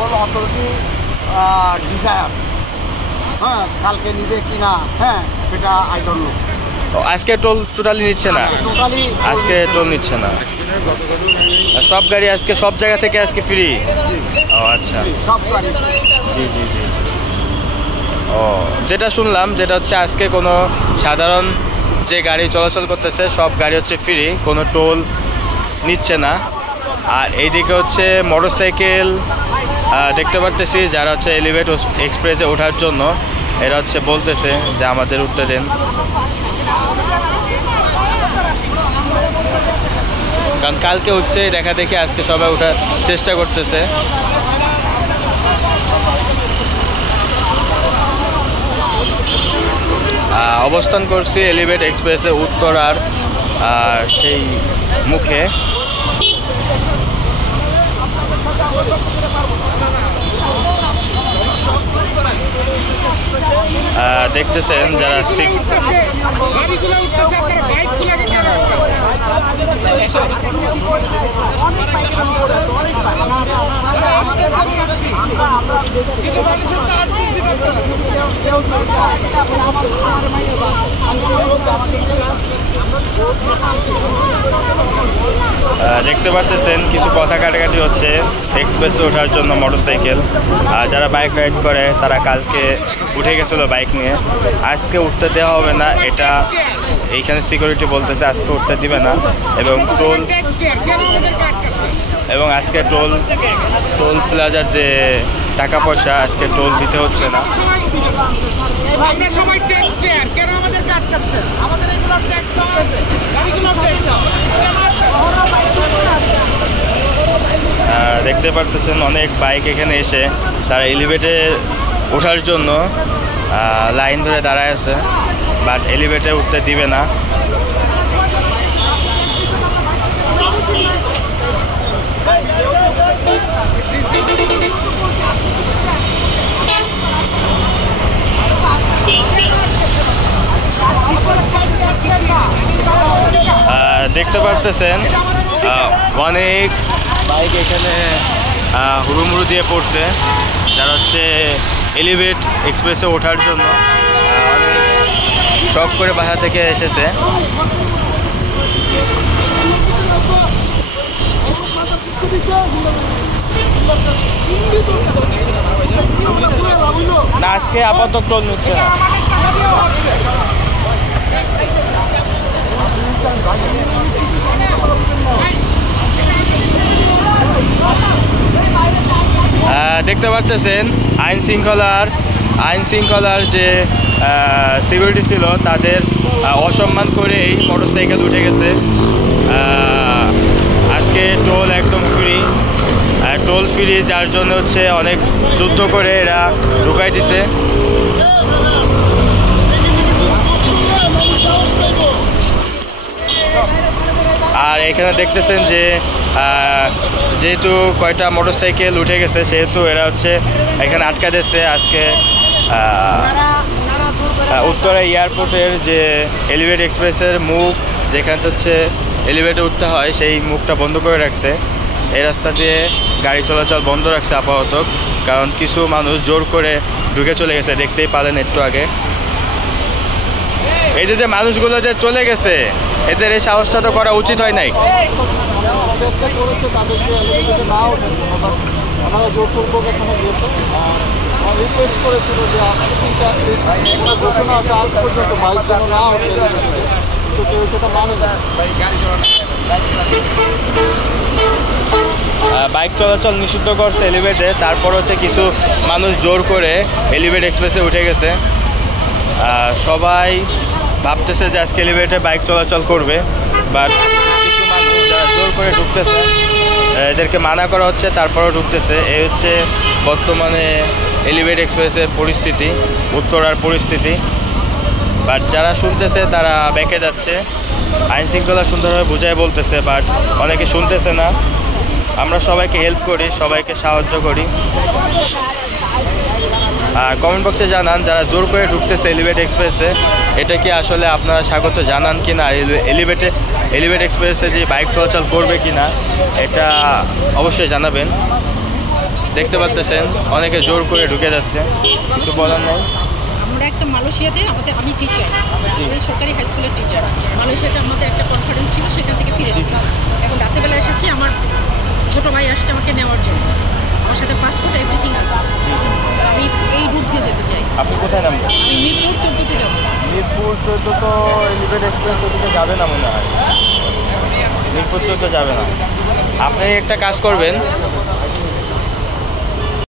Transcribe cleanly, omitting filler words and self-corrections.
Toll authority desire. হ্যাঁ, কালকে নিবে কিনা, হ্যাঁ সেটা আই ডোন্ট নো। আজকে টোল টোটালি নিচ্ছে না? টোটালি আজকে টোল নিচ্ছে না। সব গাড়ি আজকে সব জায়গা থেকে আজকে ফ্রি? ও আচ্ছা, সব গাড়ি। জি জি জি। ও, যেটা শুনলাম যেটা হচ্ছে আজকে কোনো সাধারণ যে গাড়ি চলাচল করতেছে সব গাড়ি হচ্ছে ফ্রি, কোনো টোল নিচ্ছে না। আর এইদিকে হচ্ছে মোটরসাইকেল দেখতে পারতেছি যারা হচ্ছে এলিভেট এক্সপ্রেসে ওঠার জন্য এরা হচ্ছে বলতেছে যে আমাদের উঠতে দেন, কারণ কালকে উঠছে দেখা দেখি আজকে সবাই ওঠার চেষ্টা করতেছে। অবস্থান করছি এলিভেট এক্সপ্রেসে উত্তরার সেই মুখে। দেখতেছেন যারা দেখতে পারতেছেন কিছু কথা কাটাকাটি হচ্ছে এক্সপ্রেসে ওঠার জন্য মোটরসাইকেল। যারা বাইক রাইড করে তারা কালকে উঠে গেছিলো বাইক নিয়ে, আজকে উঠতে দেওয়া হবে না, এটা এইখানে সিকিউরিটি বলতেছে আজকে উঠতে দিবে না। এবং আজকে টোল প্লাজার যে টাকা পয়সা আজকে টোল দিতে হচ্ছে না। দেখতে পারতেছেন অনেক বাইক এখানে এসে তারা এলিভেটে ওঠার জন্য লাইন ধরে দাঁড়ায় আছে, বাট এলিভেটে উঠতে দিবে না। দেখতে পারতেছেন অনেক বাইক এখানে হুড়ুমুড়ু দিয়ে পড়ছে যারা হচ্ছে এলিভেট এক্সপ্রেসে ওঠার জন্য অনেক শখ করে বাসা থেকে এসেছে। না, আজকে আপাতত টোল নিচ্ছে না। দেখতে পারতেছেন আইন শৃঙ্খলার যে সিকিউরিটি ছিল তাদের অসম্মান করে এই মোটরসাইকেল উঠে গেছে। আজকে টোল একদম ফ্রি, টোল ফ্রি যার জন্য হচ্ছে অনেক যুদ্ধ করে এরা ঢুকাই দিছে। আর এখানে দেখতেছেন যে যেহেতু কয়টা মোটরসাইকেল উঠে গেছে সেহেতু এরা হচ্ছে এখানে আটকা দিচ্ছে। আজকে উত্তরা এয়ারপোর্টের যে এলিভেট এক্সপ্রেসের মুখ যেখানে হচ্ছে এলিভেটে উঠতে হয় সেই মুখটা বন্ধ করে রাখছে। এই রাস্তা দিয়ে গাড়ি চলাচল বন্ধ রাখছে আপাতত, কারণ কিছু মানুষ জোর করে ঢুকে চলে গেছে, দেখতেই পালেন একটু আগে। এই যে মানুষগুলো যে চলে গেছে এদের এই সাহসটা তো করা উচিত হয় নাই। বাইক চলাচল নিষিদ্ধ করছে এলিভেটে, তারপর হচ্ছে কিছু মানুষ জোর করে এলিভেট এক্সপ্রেসে উঠে গেছে। সবাই ভাবতেছে যে আজকে এলিভেটে বাইক চলাচল করবে, বাট কিছু মানুষ যারা জোর করে ঢুকতেছে এদেরকে মানা করা হচ্ছে, তারপরও ঢুকতেছে। এই হচ্ছে বর্তমানে এলিভেট এক্সপ্রেসের পরিস্থিতি, উত্তরার পরিস্থিতি। বাট যারা শুনতেছে তারা বেঁকে যাচ্ছে, আইন শৃঙ্খলা সুন্দরভাবে বুঝাই বলতেছে, বাট অনেকে শুনতেছে না। আমরা সবাইকে হেল্প করি, সবাইকে সাহায্য করি। আর কমেন্ট বক্সে জানান যারা জোর করে ঢুকতেছে এলিভেট এক্সপ্রেসে, এটা কি আসলে আপনারা স্বাগত জানান কি না? এলিভেট এক্সপ্রেসে যে বাইক চলাচল করবে কি না এটা অবশ্যই জানাবেন। দেখতে পাচ্ছেন অনেকে জোর করে ঢুকে যাচ্ছে, কিছু বলার নাই। আমরা একটা মালয়েশিয়াতে আমি টিচার, আমি সরকারি হাই স্কুলের টিচার। মালয়েশিয়াতে আমাদের একটা কনফারেন্স ছিল, সেখান থেকে ফিরেছি। এখন রাতেরবেলা এসেছি, আমার ছোট ভাই আসছে আমাকে নেওয়ার জন্য। আমার সাথে পাসপোর্ট এভরিথিং আছে। আমি এই রুট দিয়ে যেতে চাই। আপনি কোথায় নামবেন? আমি মিরপুর 14-তে যাবো। মিরপুর 14 তো এলিভেটেড এক্সপ্রেস ওদিকে যাবে না মনে হয়, মিরপুর 14 যাবে না। আপনি একটা কাজ করবেন,